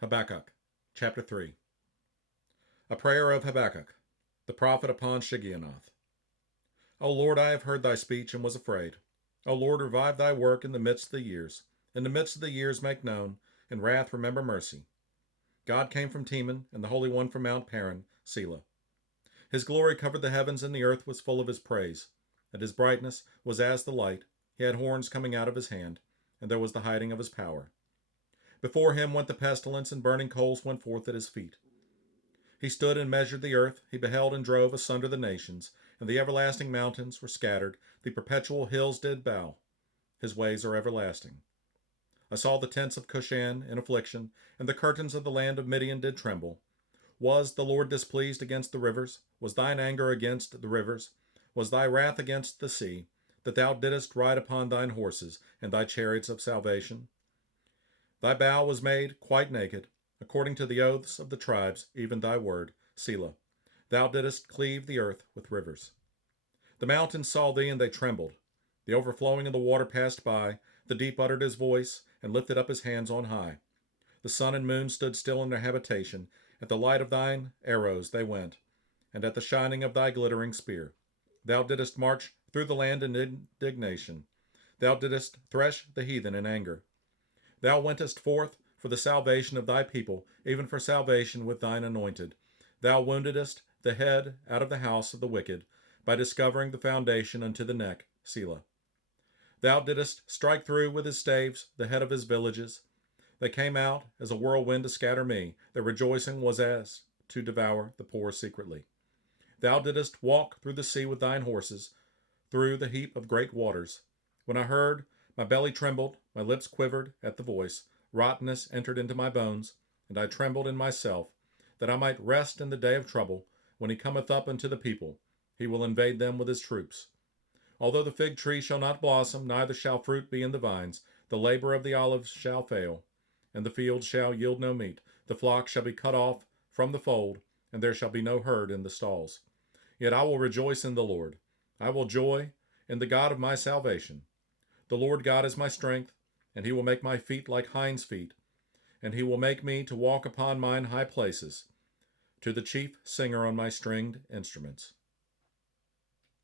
Habakkuk, chapter 3. A prayer of Habakkuk, the prophet upon Shigionoth. O Lord, I have heard thy speech and was afraid. O Lord, revive thy work in the midst of the years. In the midst of the years make known, in wrath remember mercy. God came from Teman, and the Holy One from Mount Paran, Selah. His glory covered the heavens, and the earth was full of his praise. And his brightness was as the light. He had horns coming out of his hand, and there was the hiding of his power. Before him went the pestilence, and burning coals went forth at his feet. He stood and measured the earth. He beheld and drove asunder the nations, and the everlasting mountains were scattered. The perpetual hills did bow. His ways are everlasting. I saw the tents of Cushan in affliction, and the curtains of the land of Midian did tremble. Was the Lord displeased against the rivers? Was thine anger against the rivers? Was thy wrath against the sea, that thou didst ride upon thine horses, and thy chariots of salvation? Thy bow was made quite naked, according to the oaths of the tribes, even thy word, Selah. Thou didst cleave the earth with rivers. The mountains saw thee, and they trembled. The overflowing of the water passed by. The deep uttered his voice, and lifted up his hands on high. The sun and moon stood still in their habitation. At the light of thine arrows they went, and at the shining of thy glittering spear. Thou didst march through the land in indignation. Thou didst thresh the heathen in anger. Thou wentest forth for the salvation of thy people, even for salvation with thine anointed. Thou woundedest the head out of the house of the wicked, by discovering the foundation unto the neck, Selah. Thou didst strike through with his staves the head of his villages. They came out as a whirlwind to scatter me. Their rejoicing was as to devour the poor secretly. Thou didst walk through the sea with thine horses, through the heap of great waters. When I heard, my belly trembled, my lips quivered at the voice. Rottenness entered into my bones, and I trembled in myself, that I might rest in the day of trouble. When he cometh up unto the people, he will invade them with his troops. Although the fig tree shall not blossom, neither shall fruit be in the vines, the labor of the olives shall fail, and the field shall yield no meat. The flock shall be cut off from the fold, and there shall be no herd in the stalls. Yet I will rejoice in the Lord. I will joy in the God of my salvation. The Lord God is my strength, and he will make my feet like hinds' feet, and he will make me to walk upon mine high places, to the chief singer on my stringed instruments.